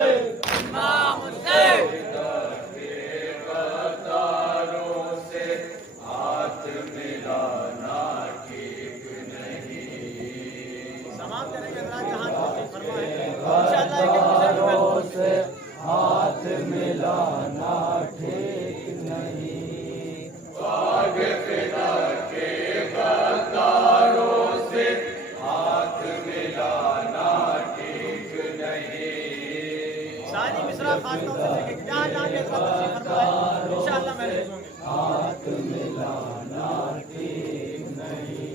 इमाम हुसैन कतारों से हाथ मिलाना ठीक नहीं। समाप्त करेंगे इंशाअल्लाह से हाथ मिलाना ठीक नहीं। बाग फिदा के कतारों से हाथ मिलाना ठीक नहीं। शादी मिश्रा खास तौर से देखेंगे जहाँ जहाँ के इंशाअल्लाह मैं हाथ मिलाना ठीक नहीं।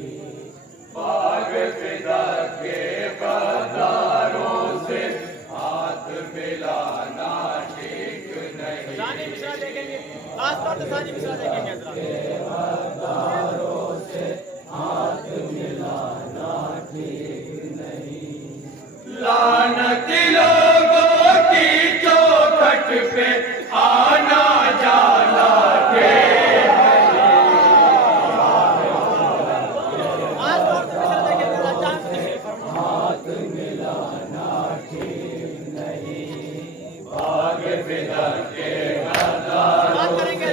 बाग फिदा के कतारों से हाथ मिलाना ठीक नहीं। शादी मिश्रा देखेंगे खास तौर से शादी मिश्रा देखेंगे कतारों से हाथ मिलाना ठीक नहीं। लानत लोगों की चौखट पे आना जाना खास तौर से मिश्रा देखेंगे हाथ मिलाना ठीक नहीं। बाग फिदा के बात करेंगे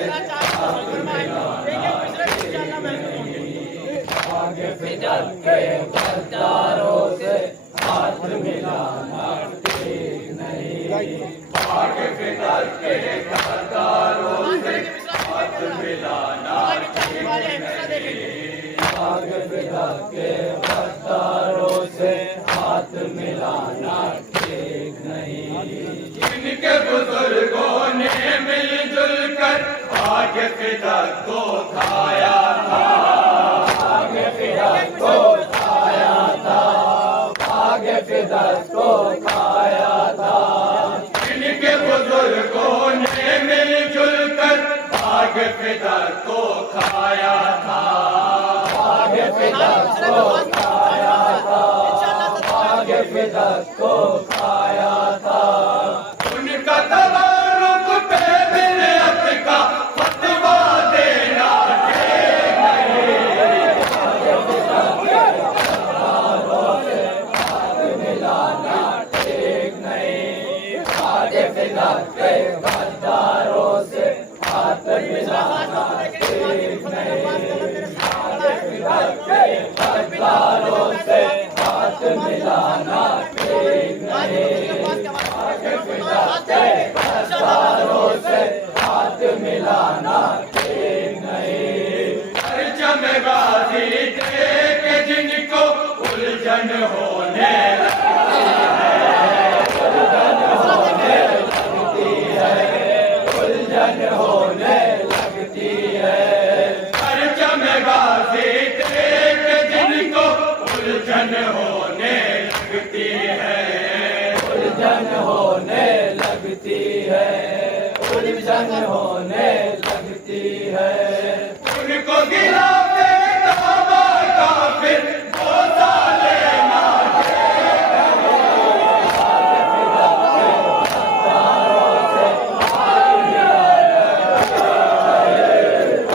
बाग फिदा के कतारों से हाथ मिलाना ठीक नहीं। बाग फिदा के कतारों से हाथ मिलाना ठीक नहीं। बाग फिदा के कतारों से हाथ मिलाना ठीक नहीं। इनके बुजुर्गों ने मिलजुल कर बाग फिदा को खाया था। बाग फिदा को खाया था। बाग फिदा को खाया था। इनके बुजुर्गों ने मिलजुल कर बाग फिदा को खाया था। बाग फिदा को खाया था। बाग फिदा को खाया था। उनका तबारुक पे बिदअत का फतवा देना ठीक नहीं। बाग फिदा के कतारों से हाथ मिलाना ठीक नहीं। बाग फिदा के कतारों से हाथ मिलाना ठीक नहीं। बाग फिदा के कतारों से हाथ मिलाना ठीक नहीं। बाग फिदा के कतारों से हाथ मिलाना ठीक नहीं। परचम गाजी देख जिनको उलझन होने लगती है। उलझन होने लगती है। परचम गाजी देख जिनको उलझन होने लगती है। उलझन होने लगती है। उलझन होने लगती है। उनको गिराते तौबा का फिर बोझा लेना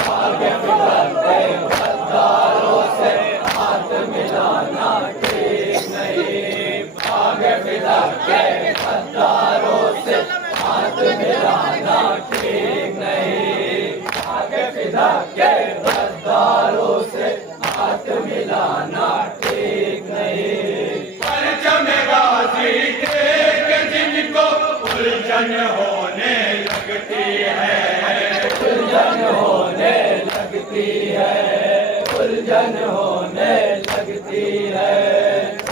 बाग फिदा के कतारों से हाथ मिलाना ठीक नहीं। बाग फिदा के कतारों से हाथ मिलाना ठीक नहीं। बाग फिदा के कतारों से हाथ मिलाना ठीक नहीं। परचम गाजी देख जिनको उलझन होने लगती है। उलझन होने लगती है। उलझन होने लगती है।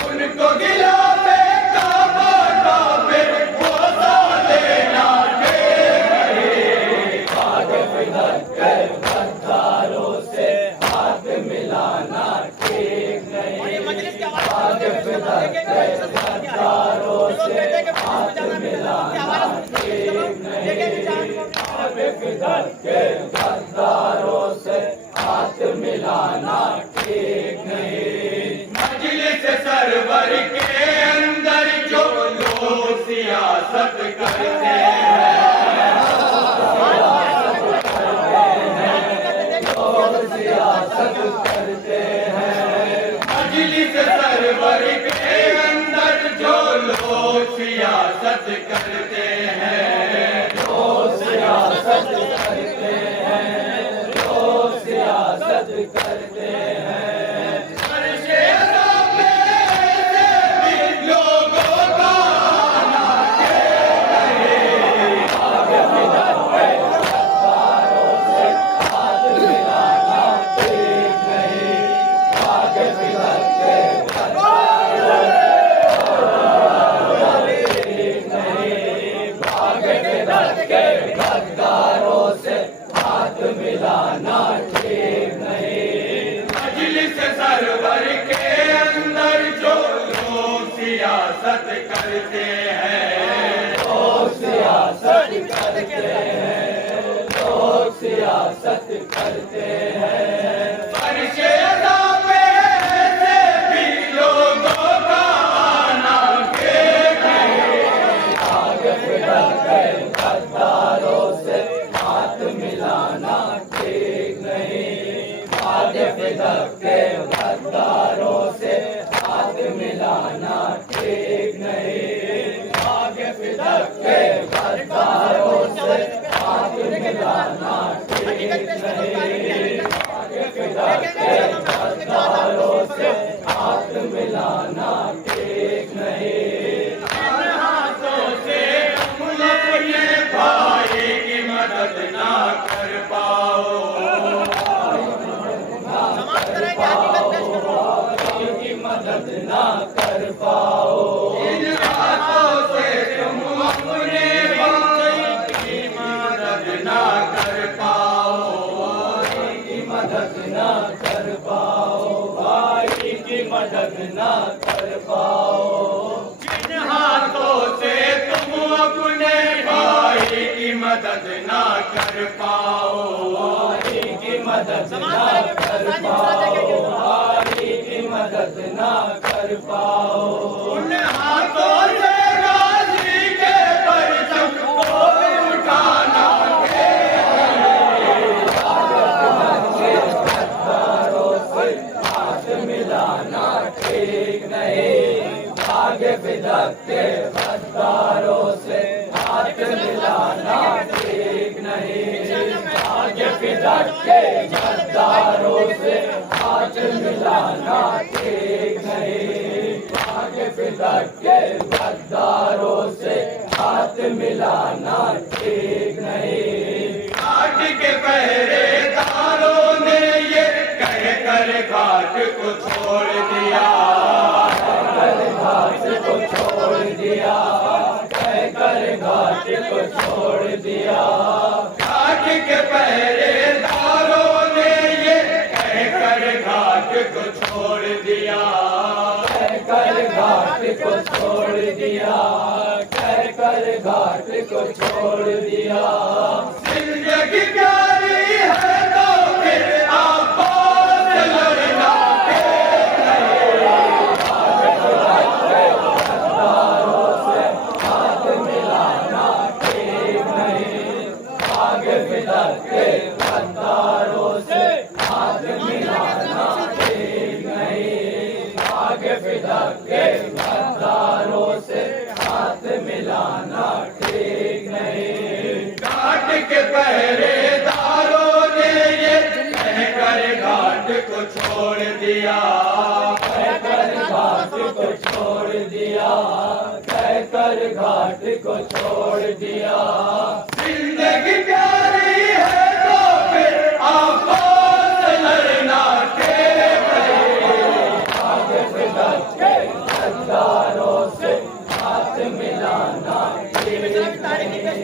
उनको गिलावे काबा का फिर बोझा लेना ठीक नहीं। बाग फिदा के कतारों से हाथ मिलाना ठीक नहीं। बाग फिदा के कतारों से हाथ मिलाना ठीक नहीं। बाग फिदा के कतारों से हाथ मिलाना ठीक नहीं। मजलिस सरवर के अंदर जो लोग सियासत करते हैं। लोग सियासत करते हैं। मजलिस सरवर के अंदर जो लोग सियासत करते करते हैं, जो सियासत करते हैं, जो सियासत करते हैं। फर्शे अज़ां पे भी लोगों का आना टेक नहीं, आगे फिदक पे गद्दारों से हाथ मिलाना ठीक नहीं, आगे फिदक पे गद्दारों गद्दारों से हाथ मिलाना ठीक नहीं। मजलिस सरवर के अंदर जो लोग सियासत करते हैं, लोग सियासत करते हैं, लोग सियासत करते हैं। फर्शे अज़ां पे से भी लोगों का आना ठीक नहीं, आगे फिदक पे गद्दारों से हाथ मिलाना ठीक नहीं, आगे फिदक के गद्दारों से हाथ मिलाना ठीक नहीं, आगे फिदक के गद्दारों से हाथ मिलाना ठीक नहीं, आगे फिदक के गद्दारों से हाथ मिलाना ठीक नहीं। इन हाथों से तुम अपने भाई की मदद ना कर पाओ, भाई की मदद ना कर पाओ। इन हाथों से तुम अपने भाई की मदद ना कर पाओ, भाई की मदद ना कर पाओ, भाई की मदद ना कर पाओ। जिन हाथों से तुम अपने भाई की मदद ना कर पाओ, भाई की मदद ना कर पाओ, भाई की मदद ना कर पाओ। उन हाथों से गाजी के परचम को उठाना गद्दारों से हाथ मिलाना ठीक नहीं, आगे फिदक के गद्दारों से हाथ मिलाना ठीक नहीं, आगे फिदक के गद्दारों से हाथ मिलाना ठीक नहीं, आगे फिदक के गद्दारों से हाथ मिलाना ठीक नहीं। घाट के पहरेदारों ने ये कह कर घाट को छोड़ दिया, घाट को छोड़ दिया, कह कर घाट को छोड़ दिया। घाट के पहरेदारों ने ये कह कर घाट को छोड़ दिया, कह कर घाट को छोड़ दिया, कह कर घाट को छोड़ दिया। जिंदगी प्यारी है तो फिर आपस लड़ना ठीक नहीं, गद्दारों से हाथ मिलाना ठीक नहीं, आगे फिदक के गद्दारों से हाथ मिलाना ठीक नहीं, आगे फिदक के गद्दारों से हाथ मिलाना ठीक नहीं। घाट के पहरेदारों ने ये कह कर घाट को छोड़ दिया, कह कर घाट को छोड़ दिया, कह कर घाट को छोड़ दिया। जिंदगी प्यारी है तो फिर आपस लड़ना ठीक नहीं, आगे फिदक के गद्दारों से हाथ मिलाना ठीक नहीं,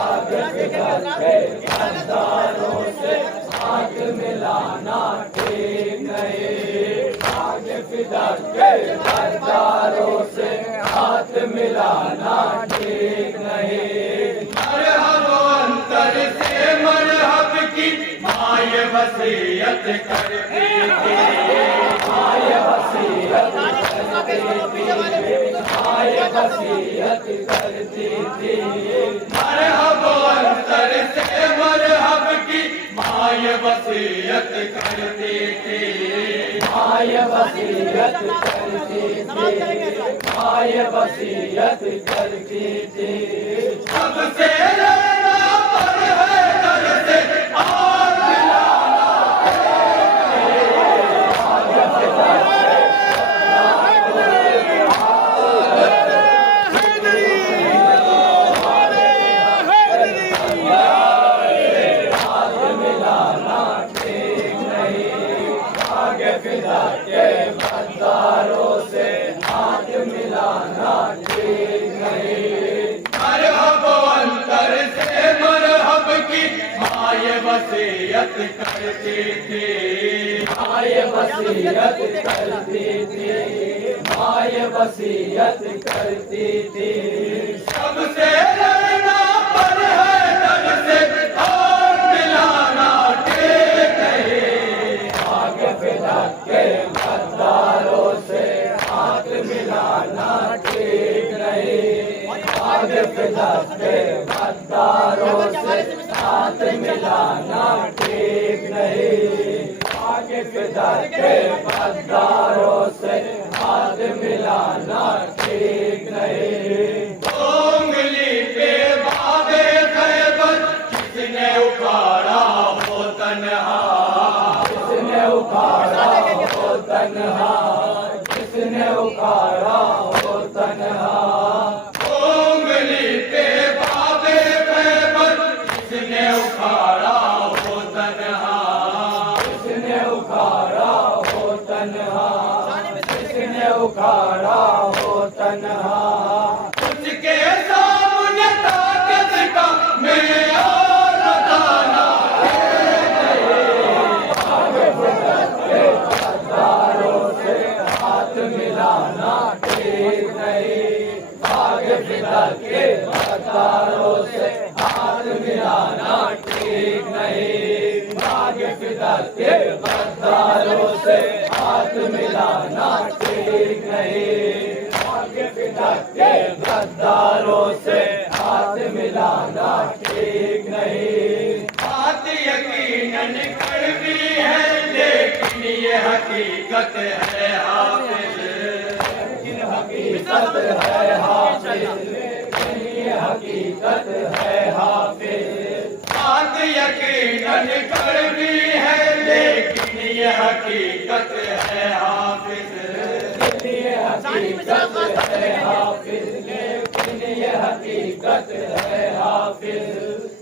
आगे फिदक के गद्दारों से हाथ मिलाना ठीक नहीं, आगे फिदक के गद्दारों से हाथ मिलाना ठीक नहीं। मरहब अंतर से मरहब की माय वसीयत करती थी, माय वसीयत वसीयत करती थी। मरहब अंतर से मरहब की माय वसीयत करती थी, माय वसीयत करती समाप्त करेंगे हजरात। माय वसीयत करती थी सबसे लड़ना पर है दर से और मिलाना ठीक नहीं आगे फिदा के गद्दारों से हाथ मिलाना ठीक नहीं मरहब अंतर से मरहब की माय वसीयत करती थी माय वसीयत करती थी माय वसीयत करती थी सबसे लड़ना पर है दर से और मिलाना ठीक नहीं आगे फिदा के गद्दारों से हाथ मिलाना ठीक नहीं आगे फिदा के गद्दारों से हाथ मिलाना ठीक नहीं आगे फिदा के गद्दारों से हाथ मिलाना ठीक नहीं उंगली पे बाबे खैबर किसने उखाड़ा हो तन्हा किसने उखाड़ा हो तन्हा किसने उखाड़ा हो तन्हा उंगली पे बाबे खैबर किसने उखाड़ा हो तन्हा किसने उखाड़ा हो तन्हा किसने उखाड़ा हो तन्हा उसके सामने ताकत का मेयार बताना गद्दारों से हाथ मिलाना ठीक नहीं आगे फिदा के गद्दारों से हाथ मिलाना ठीक नहीं आगे फिदा के गद्दारों से हाथ मिलाना ठीक नहीं आगे फिदा के गद्दारों से हाथ मिलाना ठीक नहीं बात यकीनन कड़वी है लेकिन ये हकीकत है हाफिज लेकिन हकीकत है हाफिज लेकिन ये हकीकत है हाफिज बात यकीनन कड़वी है लेकिन ये हकीकत है हाफिज ये हकीकत है हाफिज लेकिन ये हकीकत है हाफिज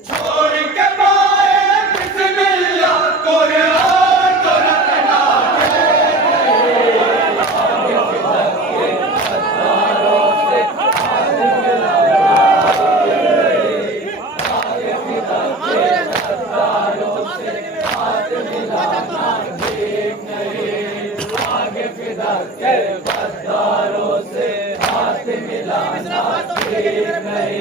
छोड़ के बाए बिस्मिल्लाह कुरान को रखना गद्दारों से हाथ मिलाना आगे फिदा के गद्दारों से हाथ मिलाना ठीक नहीं आगे फिदा के गद्दारों से हाथ मिलाना ठीक नहीं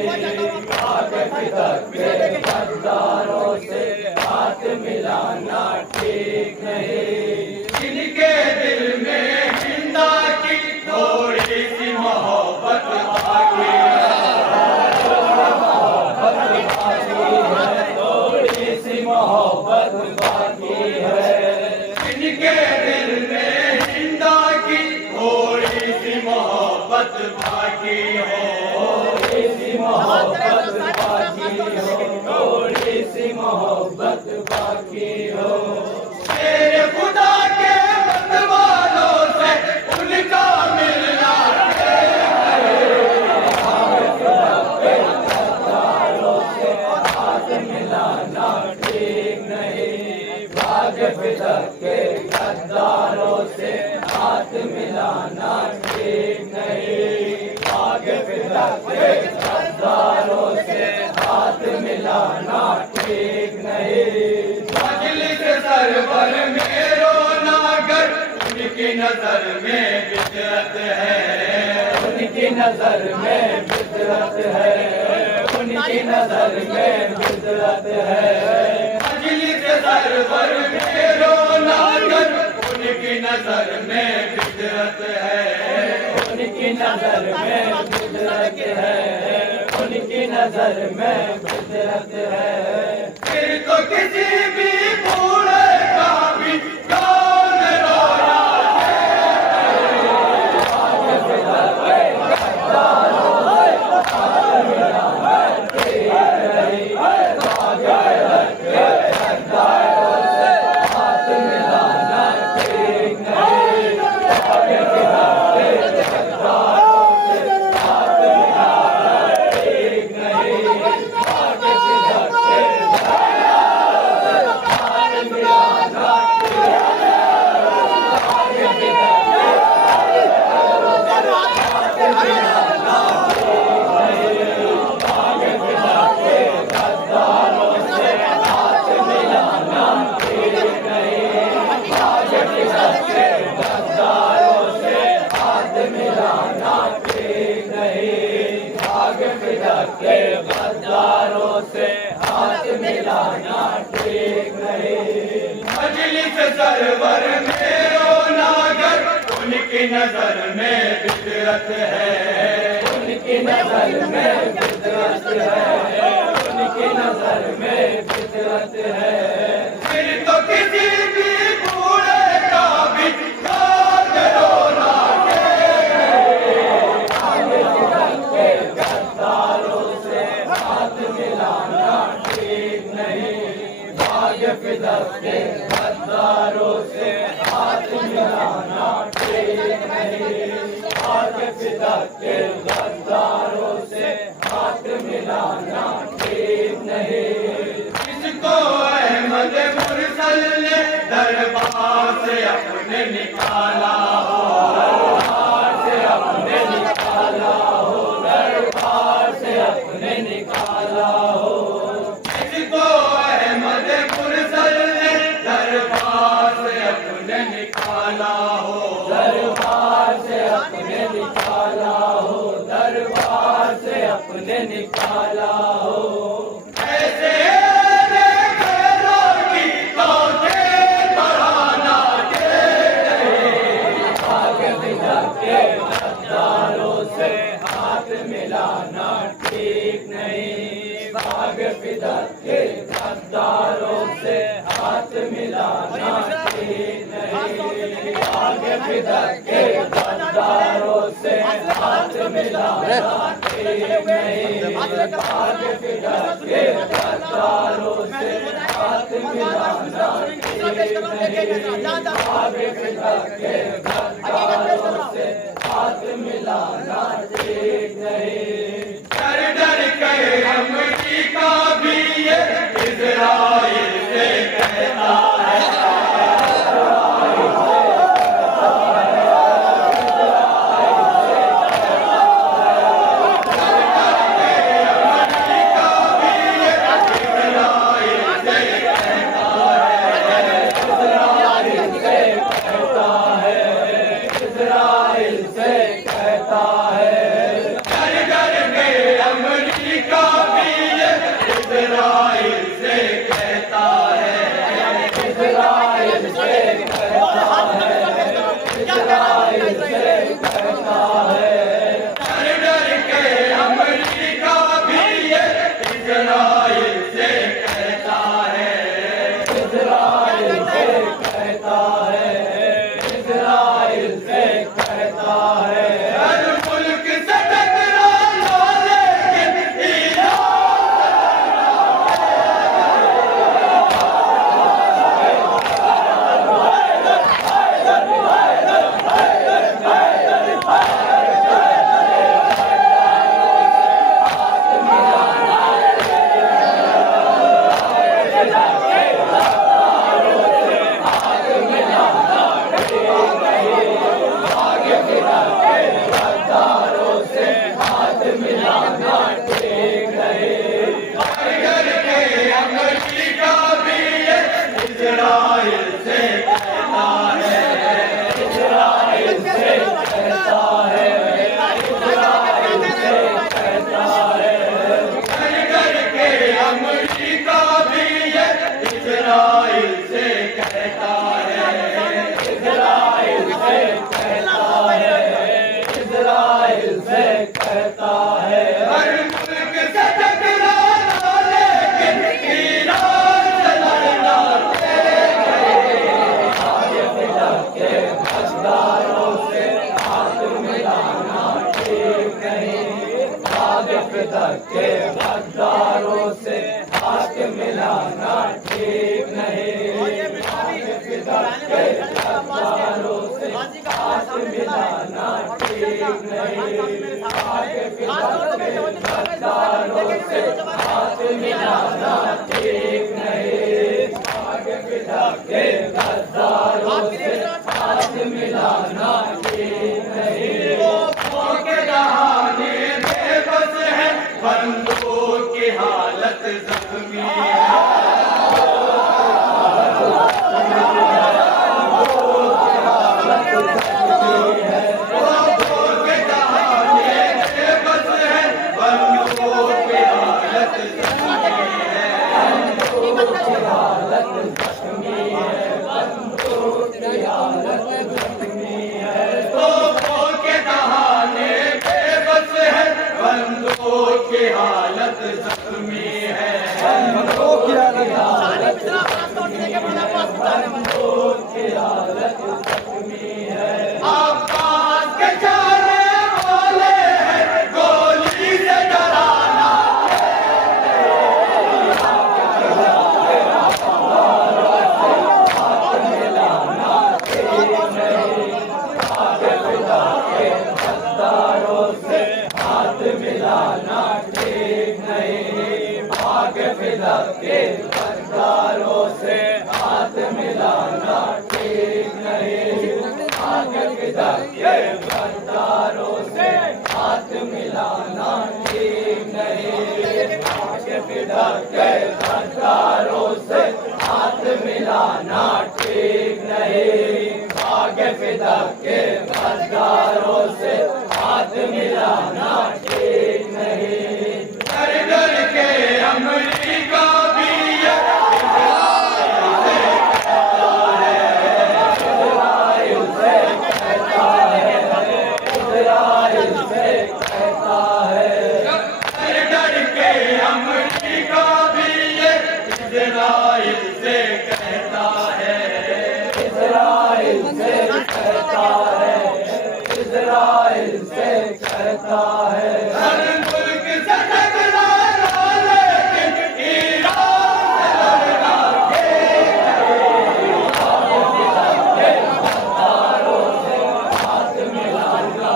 आगे फिदा के गद्दारों से हाथ मिलाना ठीक नहीं जिनके दिल में हिंदा की थोड़ी सी मोहब्बत बाकी थोड़ी सी मोहब्बत बाकी है जिनके दिल में हिंदा की थोड़ी सी मोहब्बत बाकी हो थोड़ी सी मोहब्बत बाकी हो थोड़ी सी मोहब्बत बाकी हो तेरे खुदा के मतवालों से उनका मिलना गद्दारों से हाथ मिलाना ठीक नहीं आगे फिदा के गद्दारों से हाथ मिलाना ठीक नहीं आगे फिदा के गद्दारों से हाथ मिलाना ठीक नहीं मजलिस सरवर में रोना गर उनकी नजर में बिदअत है उनकी नजर में बिदअत है उनकी नजर में बिदअत है मजलिस सरवर में रोना गर उनकी नजर में बिदअत है उनकी नजर में बिदअत है उनकी नजर में बिदअत है फिर तो किसी भी बूढ़े का भी कौन रोया के गद्दारों से हाथ मिलाना ठीक नहीं। मजलिस सरवर में रोनागर उनकी नजर में बिदअत है, उनकी नजर में बिदअत है, उनकी नजर में बिदअत है। फिर तो किसी भी बूढ़े का भी याद रोना के गद्दारों से हाथ मिलाना ठीक नहीं। भाग फिदक के गद्दारों से हाथ मिलाना ठीक नहीं। भाग फिदक के गद्दारों से हाथ मिलाना ठीक नहीं। इसको अहमद मुरसल ने दरबार से अपने निकाला हो, दरबार से अपने निकाला हो, दरबार से अपने निकाला हो। इसको अहमद मुरसल ने दरबार से अपने निकाला हो, दरबार से अपने निकाला हो, दरबार से अपने निकाला हो। ऐसे गद्दारों से हाथ मिलाना ठीक नहीं। भाग फिदक के गद्दारों से हाथ मिलाना ठीक नहीं। भाग फिदक के गद्दारों से हाथ मिलाना ठीक नहीं। भाग फिदक के गद्दारों से हाथ मिलाना ठीक नहीं। भाग फिदक के गद्दारों से हाथ मिलाना ठीक नहीं। डर डर कर अमरीका भी ये इजराइल से कहता है, के गद्दारों से हाथ मिलाना ठीक नहीं। के गद्दारों से हाथ मिलाना ठीक नहीं। गद्दारों से हाथ मिलाना ठीक नहीं। के गद्दारों से हाथ मिलाना ठीक नहीं। बंदूक की हालत जख्मी है, बंदूक के जख्मी है। सानी मिश्रा खास तौर से लेके बड़ा पास पहुंचाने वाले आवाज के जाने वाले हैं, गोली से डराना हाथ मिलाना ठीक नहीं, भाग फिदा के गद्दारों से हाथ मिलाना ठीक नहीं, भाग फिदा के गद्दारों से हाथ मिलाना ठीक नहीं, भाग फिदा के गद्दारों से हाथ मिलाना ठीक नहीं, भाग फिदा के गद्दारों से हाथ मिलाना ठीक नहीं। डर डर के अमेरिका भी इज़राइल से कहता है, हर मुल्क से टकराना लेकिन ईरान से लड़ना गद्दारों से हाथ मिलाना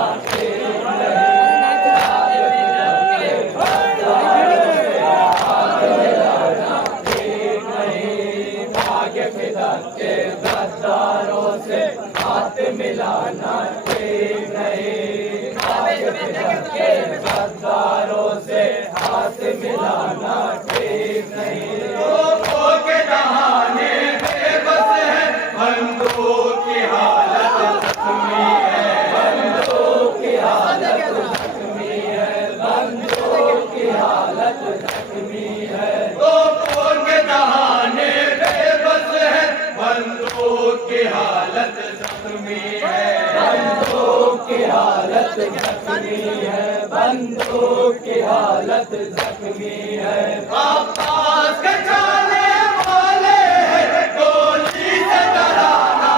ठीक नहीं, भाग फिदा के गद्दारों से हाथ मिलाना ठीक नहीं, भाग फिदा के गद्दारों से हाथ मिलाना ठीक नहीं। तोपों के दहाने बेबस है, बंदूक की हालत जख्मी है, बंदूक की हालत जख्मी है, बंदूक की हालत जख्मी है। तोपों के दहाने बेबस है, बंदूक की हालत जख्मी है, बंदूक की हालत जख्मी है, बंदूक की हालत जख्मी है। आवाज के जाने वाले हैं, गोली से डराना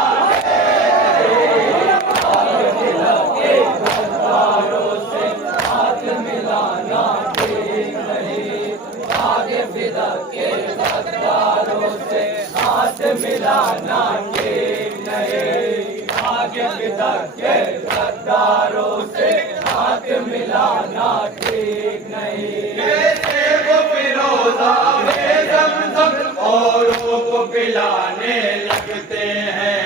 गद्दारों से हाथ मिलाना ठीक नहीं, भाग फिदा के गद्दारों से हाथ मिलाना ठीक नहीं, भाग फिदा के गद्दारों से हाथ मिलाना ठीक नहीं। कैसे वो फिरोजा में ज़मज़म औरों को पिलाने लगते हैं,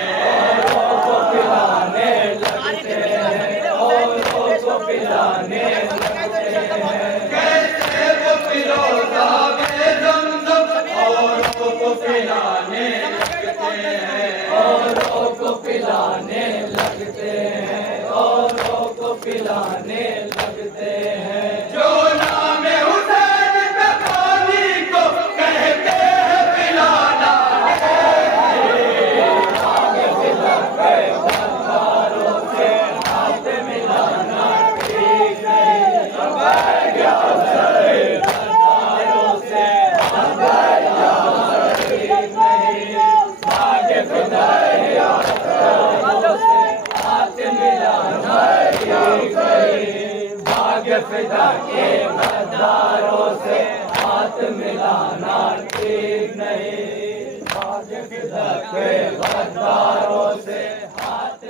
औरों को पिलाने लगते हैं, औरों को पिलाने लगते हैं। कैसे वो फिरोजा में ज़मज़म औरों को पिलाने लगते हैं, औरों को पिलाने लगते हैं, औरों को पिलाने लगते हैं। जो नाम हुसैन पे पानी को कहते हैं पिलाना, भाग फिदा के गद्दारों से हाथ मिलाना ठीक नहीं, गद्दारों से ठीक नहीं, भाग फिदा हाथ मिलाना ठीक नहीं, भाग फिदा के गद्दारों से हाथ मिलाना ठीक नहीं, भाग फिदा के गद्दारों से हाथ